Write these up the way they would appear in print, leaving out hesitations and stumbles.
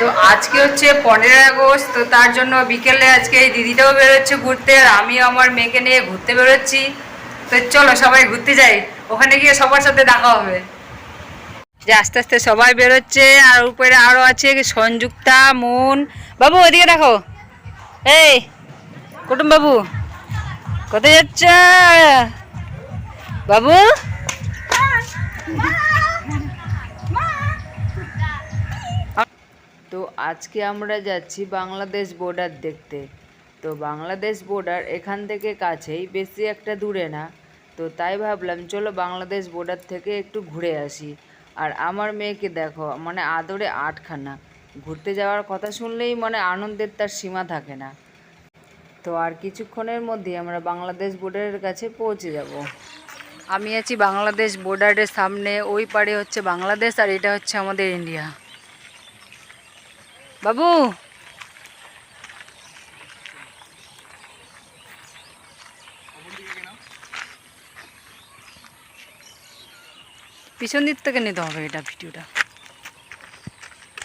তো আজকে হচ্ছে 15ই আগস্ট, তো তার জন্য বিকেলে আজকে এই দিদিটাও বেরোচ্ছে ঘুরতে, আর আমিও আমার মেয়েকে নিয়ে ঘুরতে বেরোচ্ছি। তো চলো সবাই ঘুরতে যাই, ওখানে গিয়ে সবার সাথে দেখা হবে। যে আস্তে আস্তে সবাই বেরোচ্ছে, আর উপরে আরও আছে সংযুক্তা, মুন। বাবু ওদিকে দেখো, এই কুটুম বাবু কোথায় যাচ্ছ বাবু? তো আজকে আমরা যাচ্ছি বাংলাদেশ বর্ডার দেখতে। তো বাংলাদেশ বর্ডার এখান থেকে কাছেই, বেশি একটা দূরে না। তো তাই ভাবলাম চলো বাংলাদেশ বর্ডার থেকে একটু ঘুরে আসি। আর আমার মেয়েকে দেখো, মানে আদরে আটখানা, ঘুরতে যাওয়ার কথা শুনলেই মানে আনন্দের তার সীমা থাকে না। তো আর কিছুক্ষণের মধ্যেই আমরা বাংলাদেশ বর্ডারের কাছে পৌঁছে যাব। আমি আছি বাংলাদেশ বর্ডারের সামনে, ওই পারে হচ্ছে বাংলাদেশ আর এটা হচ্ছে আমাদের ইন্ডিয়া। বাবু পিছন দিক থেকে নিতে হবে এটা ভিডিওটা।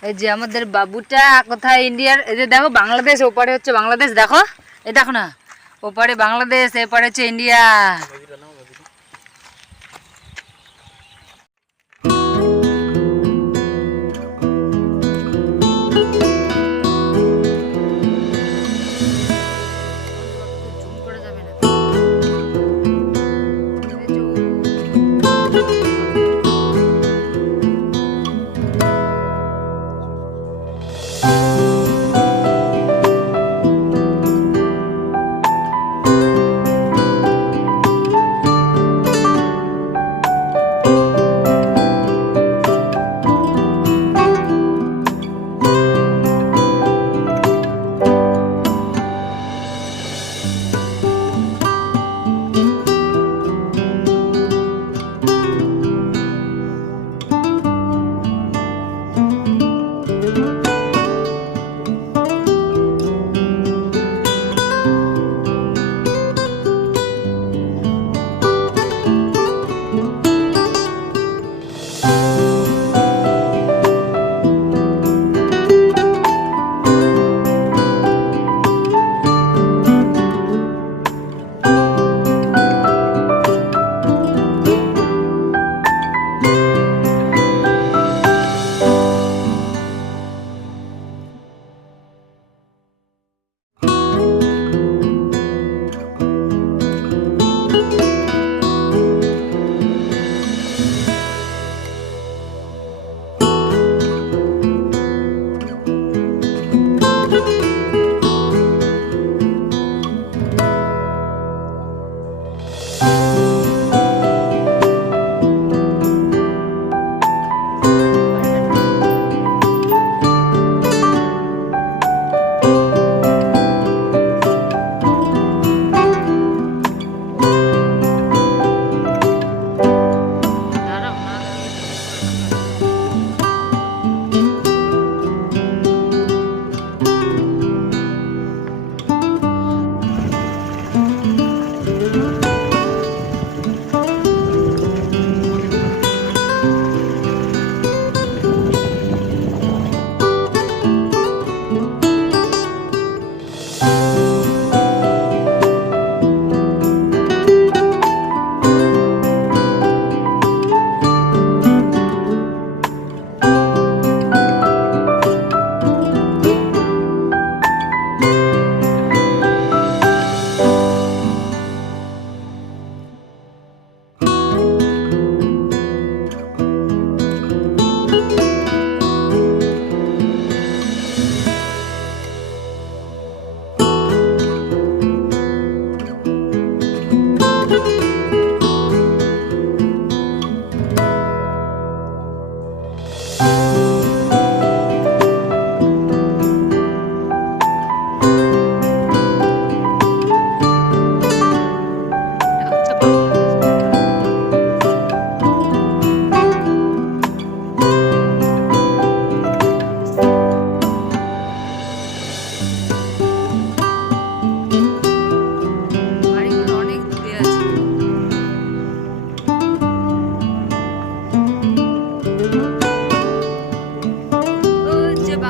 এই যে আমাদের বাবুটা কোথায়, ইন্ডিয়ার, এই যে দেখো বাংলাদেশ, ওপারে হচ্ছে বাংলাদেশ, দেখো এই দেখো না, ওপারে বাংলাদেশ এপারে হচ্ছে ইন্ডিয়া।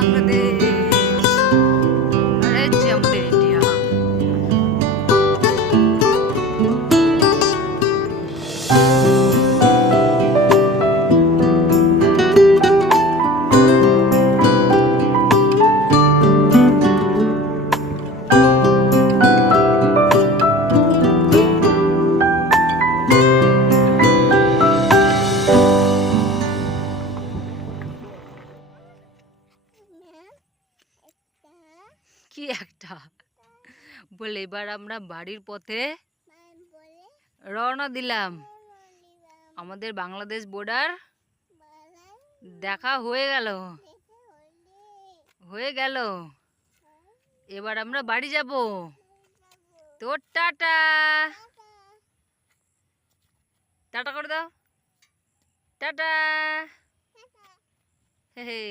বাংলাদেশ, আর এই যে আমাদের ইন্ডিয়া। কি একটা বলে এবার আমরা বাড়ির পথে রওনা দিলাম। আমাদের বাংলাদেশ বর্ডার দেখা হয়ে গেল। এবার আমরা বাড়ি যাব। তো টাটা, টাটা করে দাও, টাটা। হে হে।